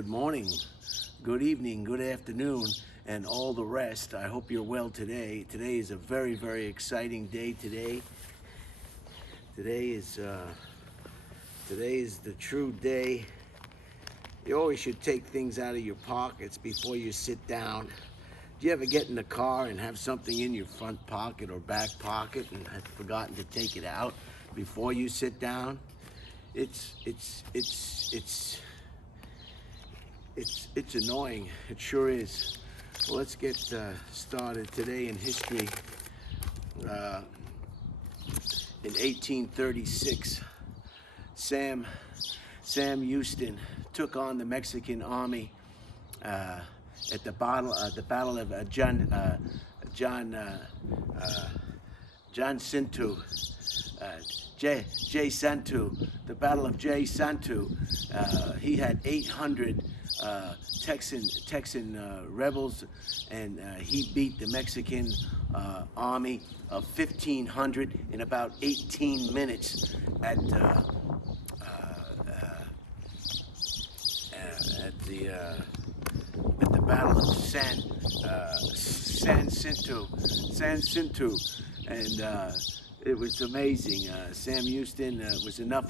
good morning, good evening, good afternoon, and all the rest. I hope you're well today. Today is a very, very exciting day today. Today is the true day. You always should take things out of your pockets before you sit down. Do you ever get in the car and have something in your front pocket or back pocket and have forgotten to take it out before you sit down? It's annoying. It sure is. Well, let's get started today in history. In 1836, Sam Houston took on the Mexican army at the battle of Jacinto, Jay Santu, the Battle of Jay Santu. He had 800 Texan rebels, and he beat the Mexican army of 1,500 in about 18 minutes at the Battle of San Jacinto, and it was amazing. Sam Houston was enough.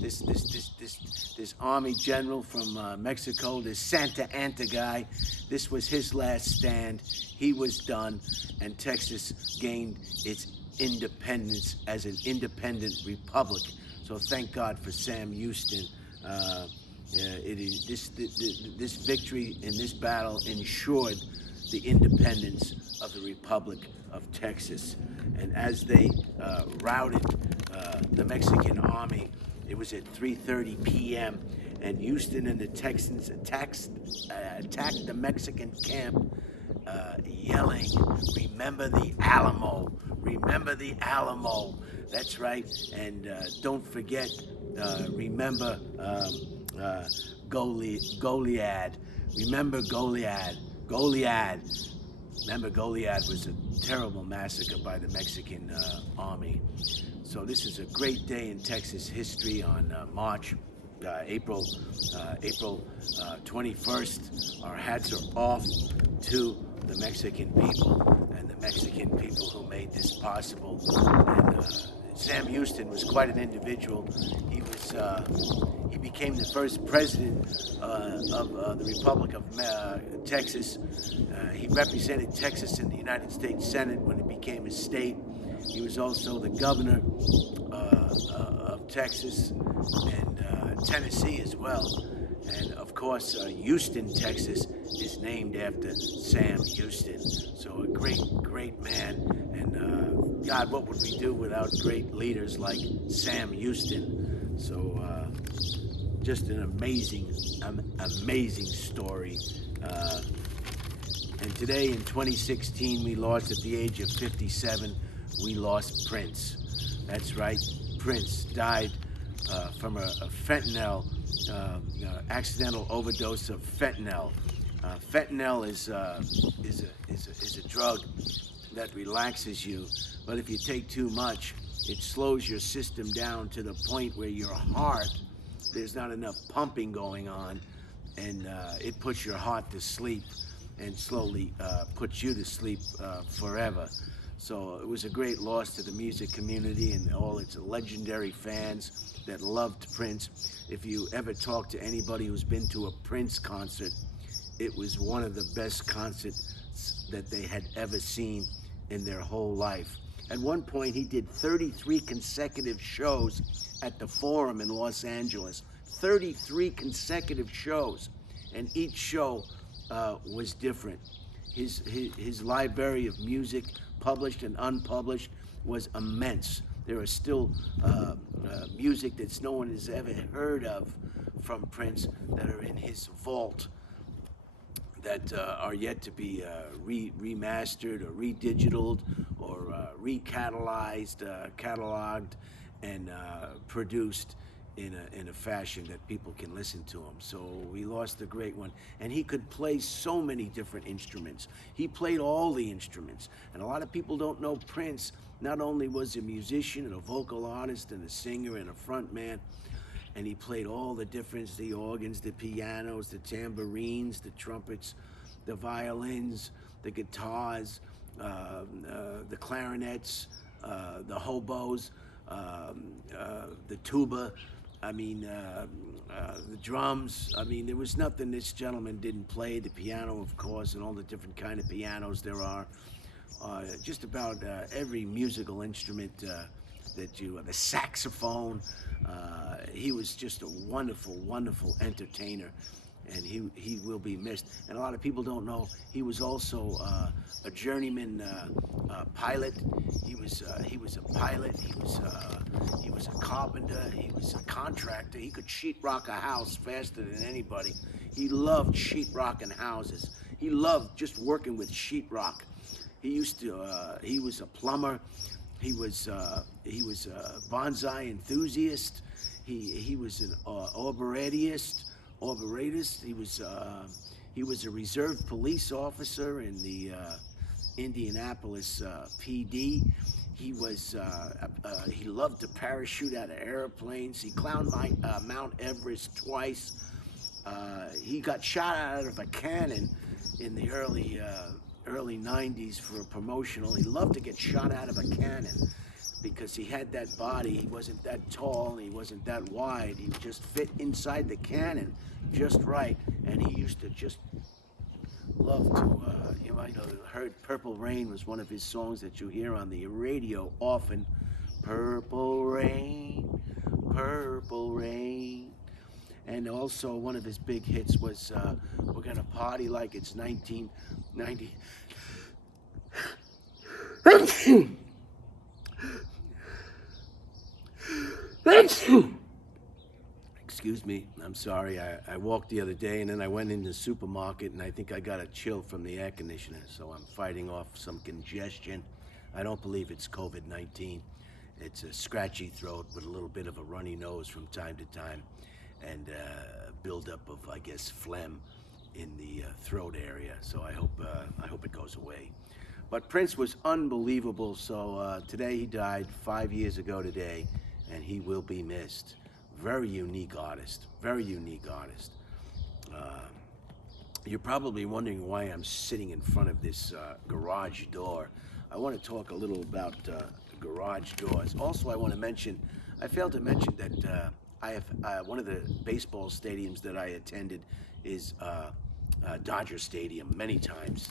This army general from Mexico, this Santa Anna guy, this was his last stand. He was done, and Texas gained its independence as an independent republic. So thank God for Sam Houston. This victory in this battle ensured the independence of the Republic of Texas. And as they routed the Mexican army, it was at 3:30 p.m. and Houston and the Texans attacked the Mexican camp, yelling, "Remember the Alamo! Remember the Alamo!" That's right, and don't forget, remember Goliad. Remember Goliad. Remember, Goliad was a terrible massacre by the Mexican army. So this is a great day in Texas history on April 21st. Our hats are off to the Mexican people and the Mexican people who made this possible. And Sam Houston was quite an individual. He became the first president of the Republic of Texas. He represented Texas in the United States Senate when it became a state. He was also the governor of Texas and Tennessee as well. And of course, Houston, Texas is named after Sam Houston. So a great man. And God, what would we do without great leaders like Sam Houston? So just an amazing story. And today in 2016, we lost at the age of 57, we lost Prince. That's right, Prince died from a fentanyl, accidental overdose of fentanyl. Fentanyl is a drug that relaxes you, but if you take too much, it slows your system down to the point where your heart, there's not enough pumping going on, and it puts your heart to sleep and slowly puts you to sleep forever. So it was a great loss to the music community and all its legendary fans that loved Prince. If you ever talk to anybody who's been to a Prince concert, it was one of the best concerts that they had ever seen in their whole life. At one point, he did 33 consecutive shows at the Forum in Los Angeles. 33 consecutive shows, and each show was different. His library of music, published and unpublished, was immense. There are still music that no one has ever heard of from Prince that are in his vault that are yet to be remastered or redigitaled or cataloged and produced in a fashion that people can listen to him. So we lost a great one. And he could play so many different instruments. He played all the instruments. And a lot of people don't know Prince not only was a musician and a vocal artist and a singer and a front man, and he played all the different, the organs, the pianos, the tambourines, the trumpets, the violins, the guitars, the clarinets, the hobos, the tuba. I mean, the drums. I mean, there was nothing this gentleman didn't play. The piano, of course, and all the different kind of pianos there are. Just about every musical instrument the saxophone. He was just a wonderful, wonderful entertainer, and he will be missed. And a lot of people don't know he was also a journeyman pilot. He was a pilot. He was a carpenter. He was a contractor. He could sheetrock a house faster than anybody. He loved sheetrocking houses. He loved just working with sheetrock. He was a plumber. He was a bonsai enthusiast. He was an arboretist. He was a reserve police officer in the Indianapolis PD. He loved to parachute out of airplanes. He climbed Mount Everest twice. He got shot out of a cannon in the early 90s for a promotional. He loved to get shot out of a cannon because he had that body. He wasn't that tall, he wasn't that wide. He just fit inside the cannon just right. And he used to just love to, you might have heard Purple Rain was one of his songs that you hear on the radio often. Purple rain, purple rain. And also one of his big hits was We're Gonna Party Like It's 1990. Excuse me, I'm sorry. I walked the other day and then I went in the supermarket and I think I got a chill from the air conditioner, so I'm fighting off some congestion. I don't believe it's COVID-19. It's a scratchy throat with a little bit of a runny nose from time to time, and buildup of, I guess, phlegm in the throat area. So I hope it goes away. But Prince was unbelievable. So today he died 5 years ago today, and he will be missed. Very unique artist. Very unique artist. You're probably wondering why I'm sitting in front of this garage door. I want to talk a little about garage doors. Also, I failed to mention that I have one of the baseball stadiums that I attended is Dodger Stadium many times.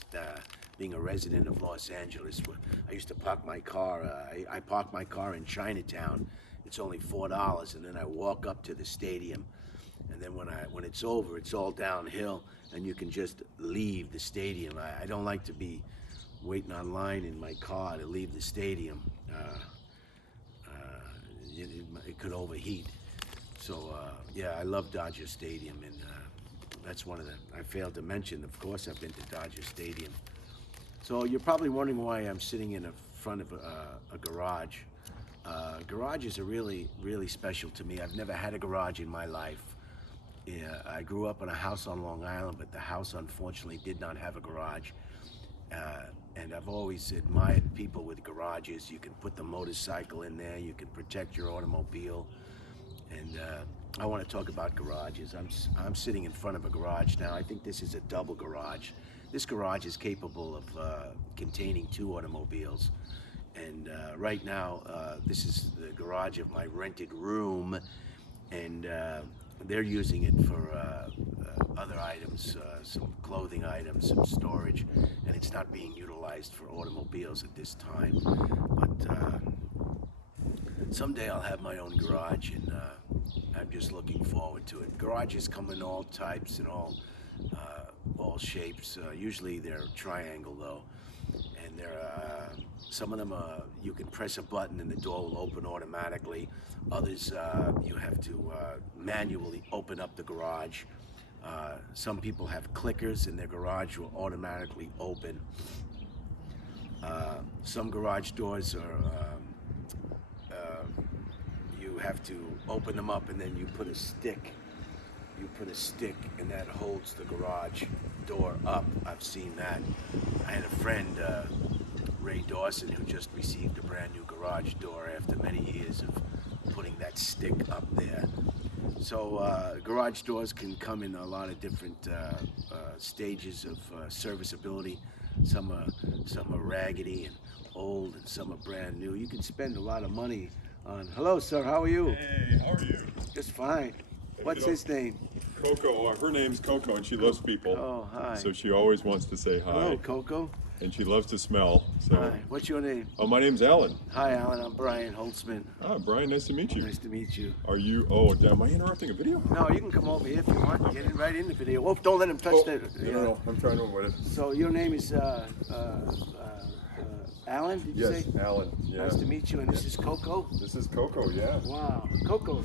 Being a resident of Los Angeles, I used to park my car. I park my car in Chinatown. It's only $4, and then I walk up to the stadium. And then when it's over, it's all downhill, and you can just leave the stadium. I don't like to be waiting online in my car to leave the stadium. It could overheat. So yeah, I love Dodger Stadium, and that's one of the, I failed to mention, of course I've been to Dodger Stadium. So you're probably wondering why I'm sitting in front of a garage. Garages are really, really special to me. I've never had a garage in my life. Yeah, I grew up in a house on Long Island, but the house unfortunately did not have a garage. And I've always admired people with garages. You can put the motorcycle in there, you can protect your automobile. And I want to talk about garages. I'm sitting in front of a garage now. I think this is a double garage. This garage is capable of containing 2 automobiles. And right now, this is the garage of my rented room, and they're using it for other items, some clothing items, some storage, and it's not being utilized for automobiles at this time. But someday I'll have my own garage, and I'm just looking forward to it. Garages come in all types and all shapes. Usually they're triangle though, and some of them you can press a button and the door will open automatically. Others you have to manually open up the garage. Some people have clickers and their garage will automatically open. Some garage doors are you have to open them up and then you put a stick. You put a stick and that holds the garage door up. I've seen that. I had a friend, Ray Dawson, who just received a brand new garage door after many years of putting that stick up there. So garage doors can come in a lot of different stages of serviceability. Some are raggedy and old, and some are brand new. You can spend a lot of money on. Hello, sir. How are you? Hey, how are you? Just fine. What's his name? Coco. Her name's Coco, and she loves people. Oh, hi. So she always wants to say hi. Hello, Coco. And she loves to smell. So. Hi. What's your name? Oh, my name's Alan. Hi, Alan. I'm Brian Holtzman. Ah, Brian, nice to meet you. Nice to meet you. Are you? Oh, am I interrupting a video? No, you can come over here if you want. Get in right in the video. Oh, don't let him touch the. No, I'm trying to avoid it. So your name is Alan? Did you Yes, say? Alan. Yeah. Nice to meet you. And this is Coco. This is Coco. Yeah. Wow, Coco.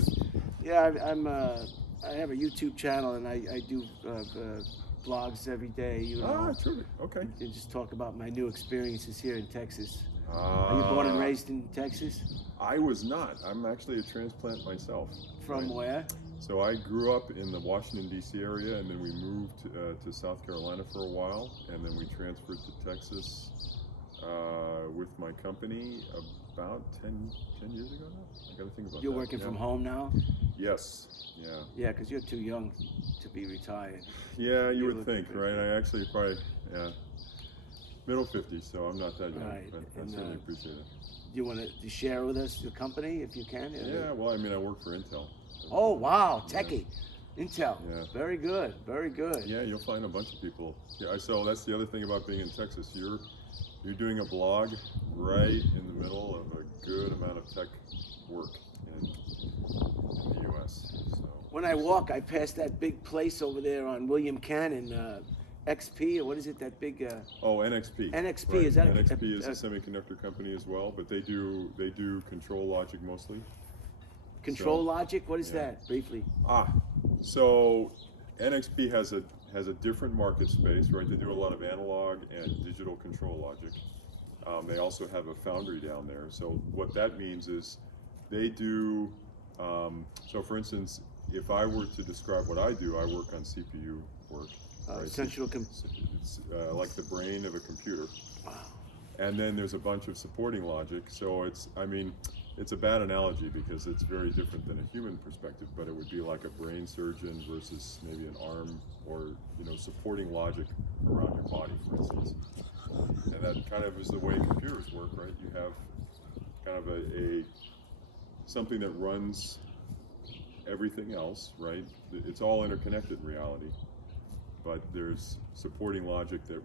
Yeah, I have a YouTube channel and I do blogs every day. You know. Ah, truly. Okay. And just talk about my new experiences here in Texas. Are you born and raised in Texas? I was not. I'm actually a transplant myself. From where? So I grew up in the Washington, D.C. area, and then we moved to South Carolina for a while, and then we transferred to Texas with my company about 10 years ago now. I got to think about that. You're working from home now? Yes. Yeah. Yeah, because you're too young to be retired. Yeah, you would think, right? I actually probably, middle 50s, so I'm not that young, Right. but I And, certainly appreciate it. Do you want to share with us your company if you can? Yeah, well, I mean, I work for Intel. Oh, wow, techie. Intel. Yeah. Very good, very good. Yeah, you'll find a bunch of people. Yeah, so that's the other thing about being in Texas. You're doing a blog right in the middle of a good amount of tech work in the U.S. So. When I walk, I pass that big place over there on William Cannon, XP, or what is it, that big... Oh, NXP. NXP, right. is that NXP is a semiconductor company as well, but they do control logic mostly. Control logic? What is that, briefly? So NXP has a different market space, right? They do a lot of analog and digital control logic. They also have a foundry down there. So what that means is they do, so for instance, if I were to describe what I do, I work on CPU work. Right? It's like the brain of a computer. Wow. And then there's a bunch of supporting logic. So it's a bad analogy because it's very different than a human perspective, but it would be like a brain surgeon versus maybe an arm or, supporting logic around your body, for instance. And that kind of is the way computers work, right? You have kind of a something that runs everything else, right? It's all interconnected in reality, but there's supporting logic that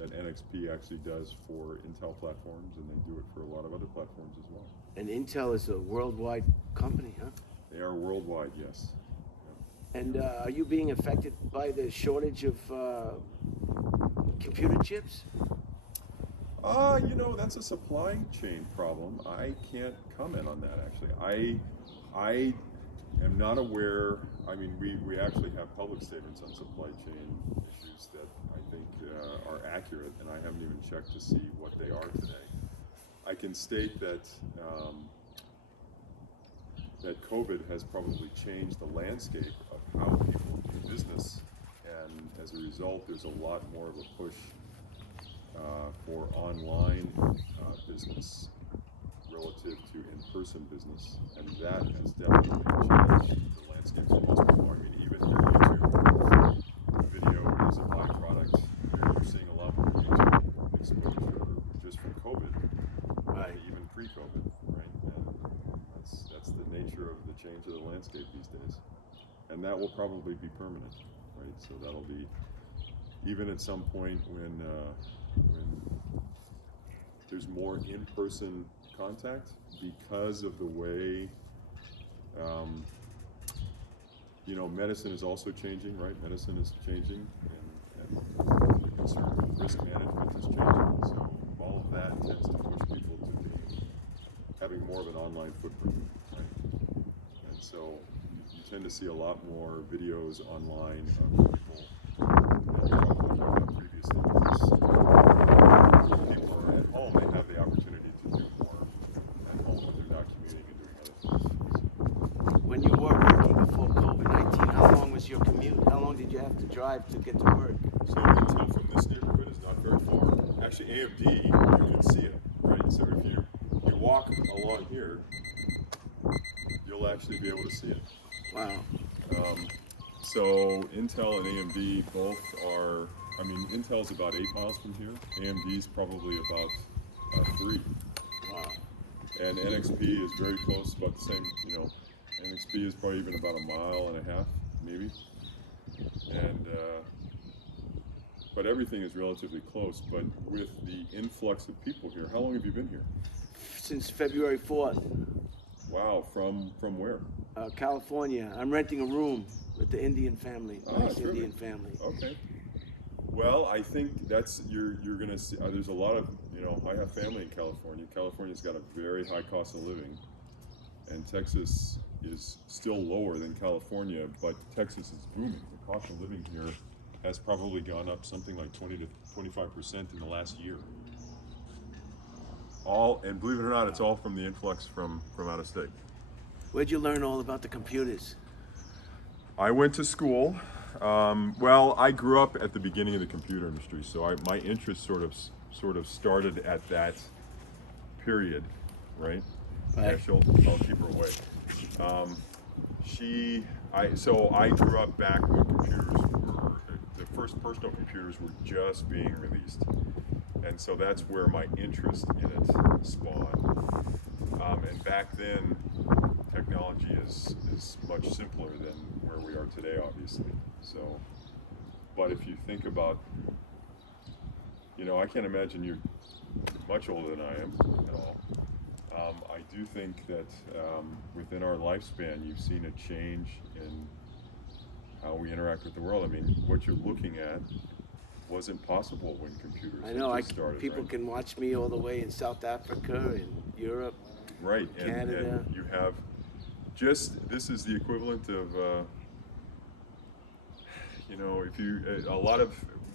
NXP actually does for Intel platforms, and they do it for a lot of other platforms as well. And Intel is a worldwide company, huh? They are worldwide, yes. Yeah. And are you being affected by the shortage of computer chips? That's a supply chain problem. I can't comment on that, actually. I am not aware. I mean, we actually have public statements on supply chain issues that I think are accurate, and I haven't even checked to see what they are today. I can state that that COVID has probably changed the landscape of how people do business, and as a result, there's a lot more of a push for online business relative to in-person business, and that has definitely changed the landscape for most people. I mean, even your YouTube video is a byproduct. You're seeing a lot more YouTube exposure just from COVID, Right. even pre-COVID, right? And that's the nature of the change of the landscape these days, and that will probably be permanent, right? So that'll be even at some point when there's more in-person contact because of the way medicine is also changing, right? Medicine is changing, and the concern with risk management is changing. So all of that tends to push people to having more of an online footprint, right? And so you tend to see a lot more videos online of people that we talked about previously. Because people are at home, they have the opportunity to do more at home when they're not commuting and doing other things. When you were working before COVID-19, how long was your commute? How long did you have to drive to get to work? So Intel from this neighborhood is not very far. Actually, AMD, you can see it, right? So if you walk along here, you'll actually be able to see it. Wow. So Intel and AMD both are, I mean, Intel's about 8 miles from here. AMD's probably about 3. Wow. And NXP is very close, about the same, NXP is probably even about 1.5 miles, maybe. And, but everything is relatively close. But with the influx of people here, how long have you been here? Since February 4th, Wow, from where? California. I'm renting a room with the Indian family. Nice terrific. Indian family. Okay. Well, I think that's you're gonna see. There's a lot of I have family in California. California's got a very high cost of living, and Texas is still lower than California, but Texas is booming. The cost of living here has probably gone up something like 20 to 25% in the last year. And believe it or not, it's all from the influx from out of state. Where'd you learn all about the computers? I went to school. Well, I grew up at the beginning of the computer industry, so my interest sort of started at that period, right? Right. Yeah, I'll keep her away. So I grew up back when the first personal computers were just being released, and so that's where my interest in it spawned. And back then, technology is much simpler than where we are today, obviously. So, but if you think about, I can't imagine you're much older than I am at all. I do think that within our lifespan, you've seen a change in how we interact with the world. I mean, what you're looking at wasn't possible when computers I know. had just started. People right? can watch me all the way in South Africa and Europe. Right, Canada. and you have this is the equivalent of if you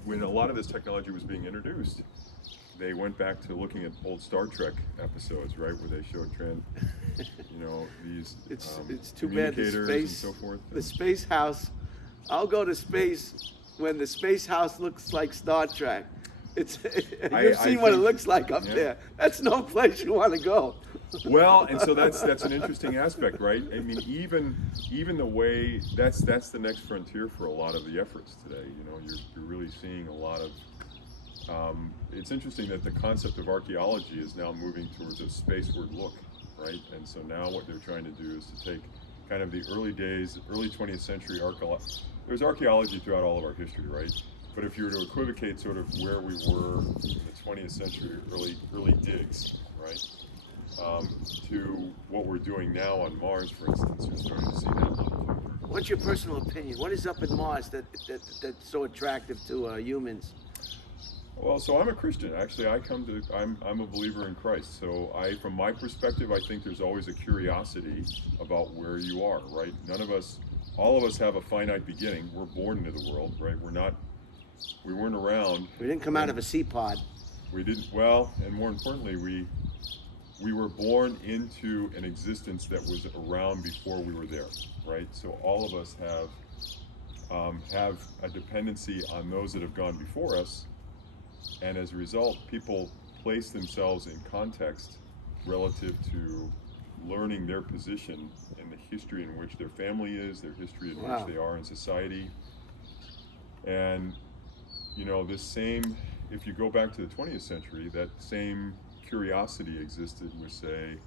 when a lot of this technology was being introduced, they went back to looking at old Star Trek episodes, right, where they showed these It's too bad the communicators space, and so forth. the space house. I'll go to space when the space house looks like Star Trek. It's you've seen what it think- looks like up yeah. there. That's no place you want to go. Well, and so that's an interesting aspect, right? I mean, even the way that's the next frontier for a lot of the efforts today. You're really seeing a lot of. It's interesting that the concept of archaeology is now moving towards a spaceward look, right? And so now what they're trying to do is to take kind of the early 20th century archaeology. There's archaeology throughout all of our history, right? But if you were to equivocate sort of where we were in the 20th century, early digs, right? To what we're doing now on Mars, for instance, you're starting to see that look too. What's your personal opinion? What is up in Mars that's so attractive to humans? Well, so I'm a Christian. Actually, I'm a believer in Christ. So from my perspective, I think there's always a curiosity about where you are, right? All of us have a finite beginning. We're born into the world, right? We weren't around. We didn't come out of a sea pod. We didn't, and more importantly, we were born into an existence that was around before we were there, right? So all of us have a dependency on those that have gone before us, and as a result, people place themselves in context relative to learning their position in the history in which their family is, their history in Wow. which they are in society, and if you go back to the 20th century, that same curiosity existed with, say,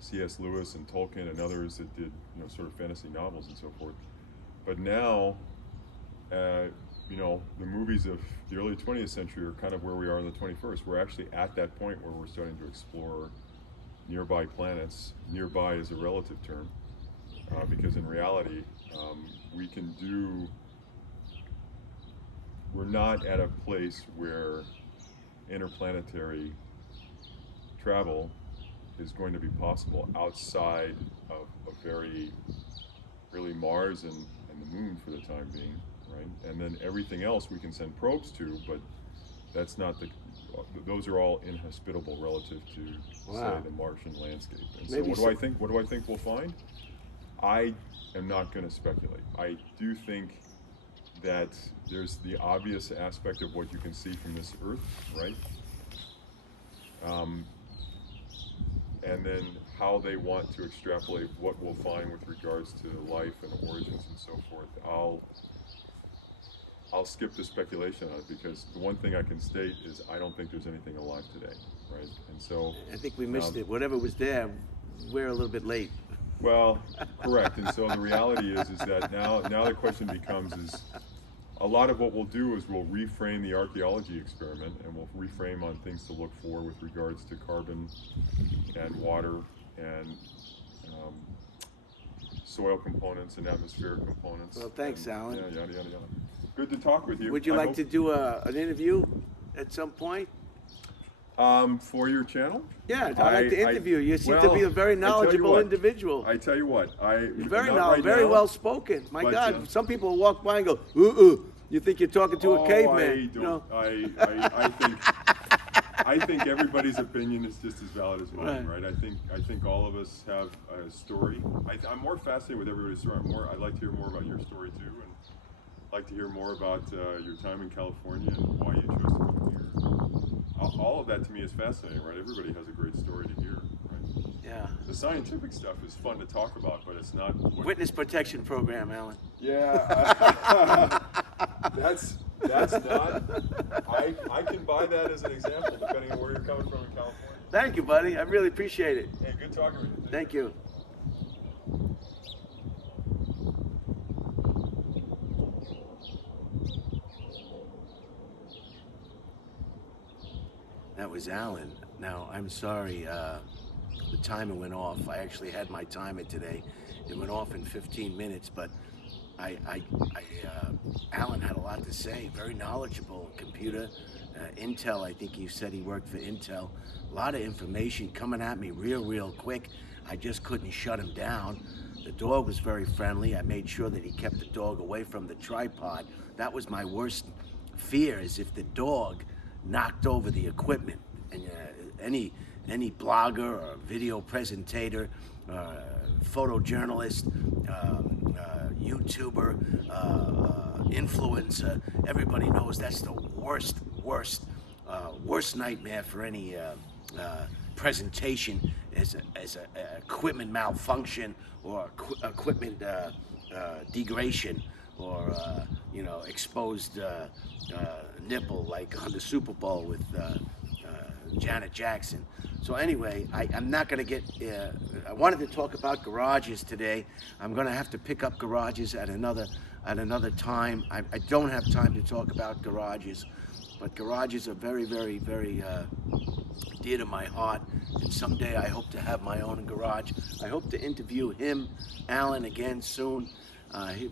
C.S. Lewis and Tolkien and others that did, sort of fantasy novels and so forth. But now, the movies of the early 20th century are kind of where we are in the 21st. We're actually at that point where we're starting to explore nearby planets. Nearby is a relative term, because in reality, we're not at a place where interplanetary travel is going to be possible outside of really Mars and the moon for the time being, right? And then everything else we can send probes to, but that's not those are all inhospitable relative to, Wow. say, the Martian landscape. And Maybe so what do I think we'll find? I am not going to speculate. I do think that there's the obvious aspect of what you can see from this Earth, right? and then how they want to extrapolate what we'll find with regards to life and origins and so forth. I'll skip the speculation on it, because the one thing I can state is I don't think there's anything alive today, right? And so I think we missed it. Whatever was there, we're a little bit late. well, correct. And so the reality is that now the question becomes is, a lot of what we'll do is we'll reframe the archaeology experiment, and we'll reframe on things to look for with regards to carbon and water and soil components and atmospheric components. Well, thanks, and, Alan. Yeah, yada, yada, yada. Good to talk with you. Would you I like hope- to do an interview at some point? For your channel? Yeah, I'd like to interview you. You seem to be a very I tell you knowledgeable what, individual. I tell you what, Very not knowledgeable, right very now, well spoken. My but, God, some people walk by and go, ooh. You think you're talking to a caveman? I think everybody's opinion is just as valid as mine, Right. right? I think all of us have a story. I'm more fascinated with everybody's story. I'd like to hear more about your story too, and I'd like to hear more about your time in California and why you chose to come here. All of that to me is fascinating, right? Everybody has a great story to hear, right? Yeah. The scientific stuff is fun to talk about, but it's not. Witness protection program, Alan. Yeah, that's not. I can buy that as an example, depending on where you're coming from in California. Thank you, buddy. I really appreciate it. Hey, good talking with you. Thank you. That was Alan. Now, I'm sorry, the timer went off. I actually had my timer today. It went off in 15 minutes, but Alan had a lot to say. Very knowledgeable. Computer, Intel. I think he said he worked for Intel. A lot of information coming at me real quick. I just couldn't shut him down. The dog was very friendly. I made sure that he kept the dog away from the tripod. That was my worst fear, is if the dog knocked over the equipment. And any blogger or video presentator, photojournalist, YouTuber, influencer, everybody knows that's the worst nightmare for any presentation as a equipment malfunction or equipment degradation or exposed nipple like on the Super Bowl with Janet Jackson. So anyway, I'm not going to get, I wanted to talk about garages today. I'm going to have to pick up garages at another time. I don't have time to talk about garages, but garages are very dear to my heart. And someday I hope to have my own garage. I hope to interview him, Alan, again soon.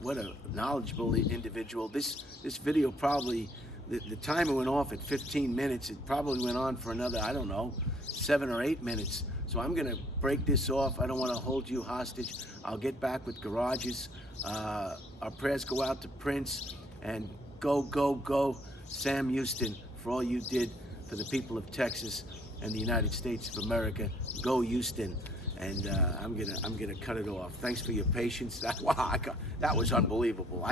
What a knowledgeable individual. This video probably, the timer went off at 15 minutes. It probably went on for another, I don't know, 7 or 8 minutes. So I'm gonna break this off. I don't wanna hold you hostage. I'll get back with garages. Our prayers go out to Prince, and go, Sam Houston, for all you did for the people of Texas and the United States of America. Go Houston. And I'm gonna cut it off. Thanks for your patience. That was unbelievable.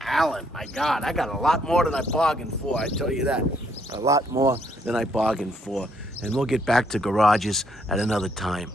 Alan, my God, I got a lot more than I bargained for. I tell you that, a lot more than I bargained for. And we'll get back to garages at another time.